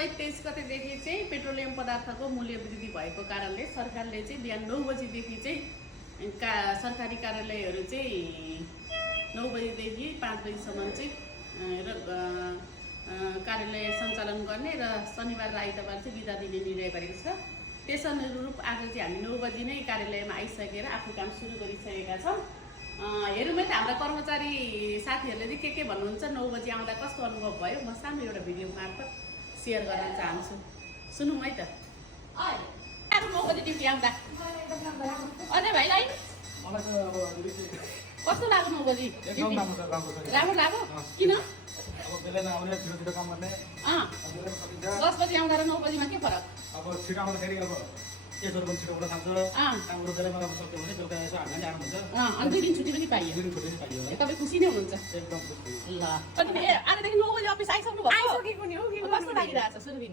चैत 23 गतेदेखि चाहिँ पेट्रोलियम पदार्थको मूल्य वृद्धि भएको कारणले सरकारले चाहिँ बिहान 9 बजीदेखि चाहिँ सरकारी कार्यालयहरू चाहिँ 9 बजीदेखि 5 बजीसम्म चाहिँ कार्यालय सञ्चालन गर्ने र शनिबार र आइतबार चाहिँ बिदा दिने निर्णय गरेको छ। त्यसअनुरूप आज चाहिँ हामी 9 बजी नै कार्यालयमा आइसकेर आफ्नो काम सुरु गरिसकेका छौँ। हेरौँ है त हाम्रा कर्मचारी साथीहरूले चाहिँ के भन्नुहुन्छ, 9 बजी आउँदा कस्तो अनुभव भयो, म सानो एउटा भिडियो मार्फत सेयर गर्न चाहन्छु। सुनौँ है त। 9 बजी ड्युटी आउँदा अझै भाइलाई कस्तो लाग्यो 9 बजी? राम्रो लाग्यो? किन? 10 बजी आउँदा र 9 बजीमा के फरक? अब छिटो आउँदाखेरि अब यसहरू पनि छिटो उठ्न थाल्छ। कामहरू बेलामा गर्न सक्यो भने बेलुका यसो हाल्न नि आराम हुन्छ। अनि 2 दिन छुट्टी पनि पाइयो। 2 दिन छुट्टी पनि पाइयो। तपाईँ खुसी नै हुनुहुन्छ? एकदम खुसी। ल अनि आजदेखि 9 बजी अफिस आइसक्नु भएको? आइसकेको नि हो। कस्तो लागिरहेछ सुरु दिन?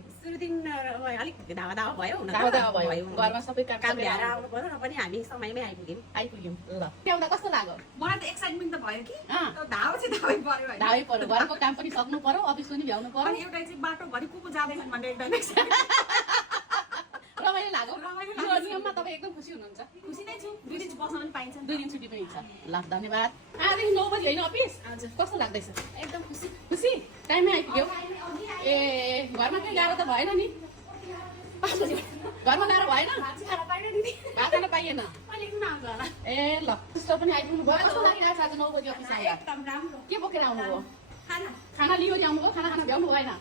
अलिक धावा भयो। धावा भयो। घरमा सबै काम भ्याएर आउनु पर्यो र पनि हामी समयमै आइपुग्यौँ। ल त्यहाँदा कस्तो लाग्यो? मलाई त एक्साइटमेन्ट त भयो कि धावा चाहिँ धावै पर्यो होइन। धावै पर्यो, घरको काम पनि सक्नु पर्यो, अफिस पनि भ्याउनु पर्यो। अनि एउटा चाहिँ बाटोभरि को जाँदैछन् भनेर एकदम रमाइलो लाग्यो। यो नियममा तपाईँ एकदम खुसी हुनुहुन्छ? खुसी नै छु। 2 दिन बस्न पनि पाइन्छ। 2 दिन छुट्टी पनि छ। ल धन्यवाद। आजदेखि 9 बजी होइन अफिस? हजुर। कस्तो लाग्दैछ? एकदम खुसी। खुसी? टाइममै आइपुग्यो? ए घरमा केही गाह्रो त भएन नि? 5 बजी घरमा गाह्रो भएन? भात खान पाएन दिदी? भात खान पाइएन? अहिले किन आउँछ होला? ए ल सिस्टर पनि आइपुग्नु भयो। कस्तो लागिरहेको छ आज 9 बजी अफिस आउँदा? एकदम राम्रो। के बोकेर आउनुभयो? खाना लियो आउनुभयो? खाना भ्याउनु भएन?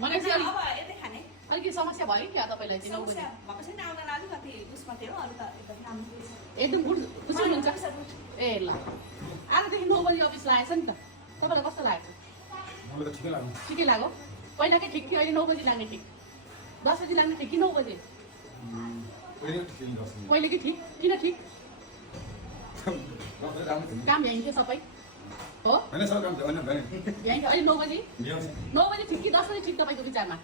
भनेपछि अब यतै खाने। अलिकति समस्या भयो क्या तपाईँलाई चाहिँ 9 बजी? भएको छैन, आउन लाग्यो कति उसमा थियो अरू त एकदम राम्रो छ। एकदम खुसी हुनुहुन्छ? ए ल आजदेखि 9 बजी अफिस लागेछ नि त, तपाईँलाई कस्तो लाग्यो? मलाई त ठिकै लाग्यो। ठिकै लाग्यो? पहिलाकै ठिक थियो, अहिले 9 बजी लाग्ने ठिक? 10 बजी लाग्ने ठिक कि 9 बजी? पहिलेकै ठिक? किन ठिक? काम भ्याइन्थ्यो सबै हो? भ्याइन्थ्यो। अहिले 9 बजी? 9 बजी ठिक कि 10 बजी ठिक तपाईँको विचारमा?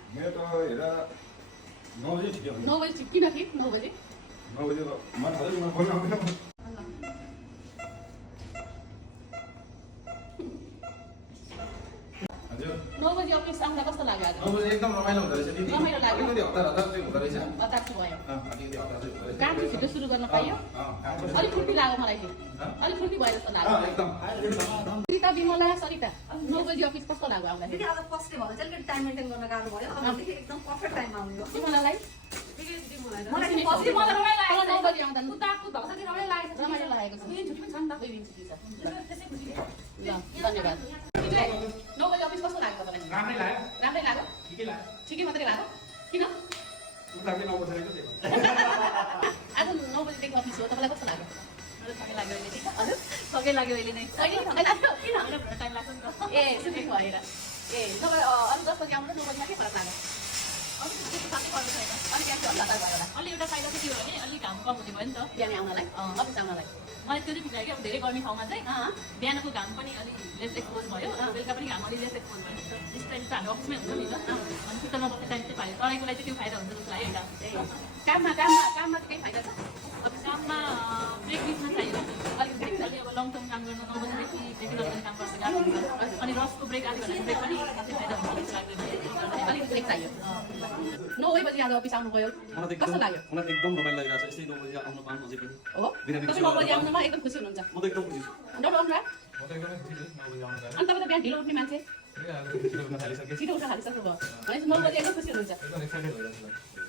9 बजी ठिक। किन ठिक 9 बजी? 9 बजी अफिस आउँदा कस्तो लाग्यो आज? एकदम रमाइलो हुँदो रहेछ दिदी। रमाइलो लाग्यो? अलिकति हतार चाहिँ हुँदो रहेछ। हतार चाहिँ भयो। अलिकति हतार चाहिँ हुँदो रहेछ। काम चाहिँ छिटो सुरु गर्न पाइयो? अलिक फुर्ती लाग्यो मलाई चाहिँ। अलिक फुर्ती भयो जस्तो लाग्यो। एकदम। सरिता विमला सरिता 9 बजी अफिस कस्तो लाग्यो आउँदाखेरि? दिदी आज फर्स्ट डे भयो चाहिँ अलिकति टाइम मेन्टेन गर्न गाह्रो भयो। अबदेखि एकदम पर्फेक्ट टाइममा आउनु। विमलालाई? मलाई फर्स्ट डे मलाई रमाइलो लाग्यो। 9 बजी आउँदा कुदाकुद भएको छ कि रमाइलो लागेको छ। रमाइलो लागेको छ। 2 दिन छुट्टी पनि छ नि त। 2 दिन छुट्टी छ। त्यसै खुसी छु। ल धन्यवाद। 9 बजी अफिस कस्तो लाग्यो तपाईँलाई? राम्रै लाग्यो। राम्रै लाग्यो? ठिकै लाग्यो। ठिकै मात्रै लाग्यो? किन? उताकै 9 बजेको थियो। आज 9 बजीदेखि अफिस हो, तपाईँलाई कस्तो लाग्यो? मलाई थकै लाग्यो अहिले ठिक छ। हजुर थकै लाग्यो अहिले नै। अहिले थकाइ लाग्यो? किन? टाइम लाग्छ नि त। ए सुत्नु भएर। ए तपाईँ अरू 10 बजी आउनु 9 बजीमा के फरक लाग्यो? अलिक त्यस्तो साह्रै पर्छ छैन। अलिक एक्लै हल्ला भयो होला अलि एउटा फाइदा चाहिँ के हो भने अलिक घाम कम हुने भयो नि त। बिहान आउनलाई, अफिस आउनलाई। मलाई त्यो चाहिँ फिल लाग्यो अब धेरै गर्मी ठाउँमा चाहिँ बिहानको घाम पनि अलिक लेस एक्सपोज भयो, बेलुका पनि घाम अलिक लेस एक्सपोज भयो। त्यस टाइम त हामी अफिसमै हुन्छ नि त। अनि सुत्नमा बस्ने टाइम चाहिँ पायो। पढाइको लागि चाहिँ त्यो फाइदा हुन्छ जस्तो लाग्यो एउटा। काममा चाहिँ केही फाइदा छ? काममा ब्रेक बिचमा चाहियो अलिक ब्रेक अलि अब लङ टर्म काम गर्नु 9 बजीदेखि देखि 10 बजी काम गर्छ गाह्रो हुन्छ। अनि रसको ब्रेक आधी घन्टा ब्रेक पनि फाइदा हुन्छ जस्तो लाग्यो। अलिक ब्रेक चाहियो। 9 बजी आज अफिस आउनुभयो, कस्तो लाग्यो? मलाई एकदम रमाइलो लागिरहेको छ। यस्तै 9 बजी आउनु पाउनु अझै पनि। हो? तपाईँ 9 बजी आउनुमा एकदम खुसी हुनुहुन्छ? म त एकदम खुसी छु। डक्टर अनुराग? म त एकदमै खुसी छु 9 बजी आउनु। अनि तपाईँ त बिहान ढिलो उठ्ने मान्छे? छिटो उठ्न थालिसकेँ। छिटो उठ्न थालिसक्नु भयो भनेपछि 9 बजी एकदम खुसी हुनुहुन्छ? एकदम एक्साइटेड भइरहेको छु।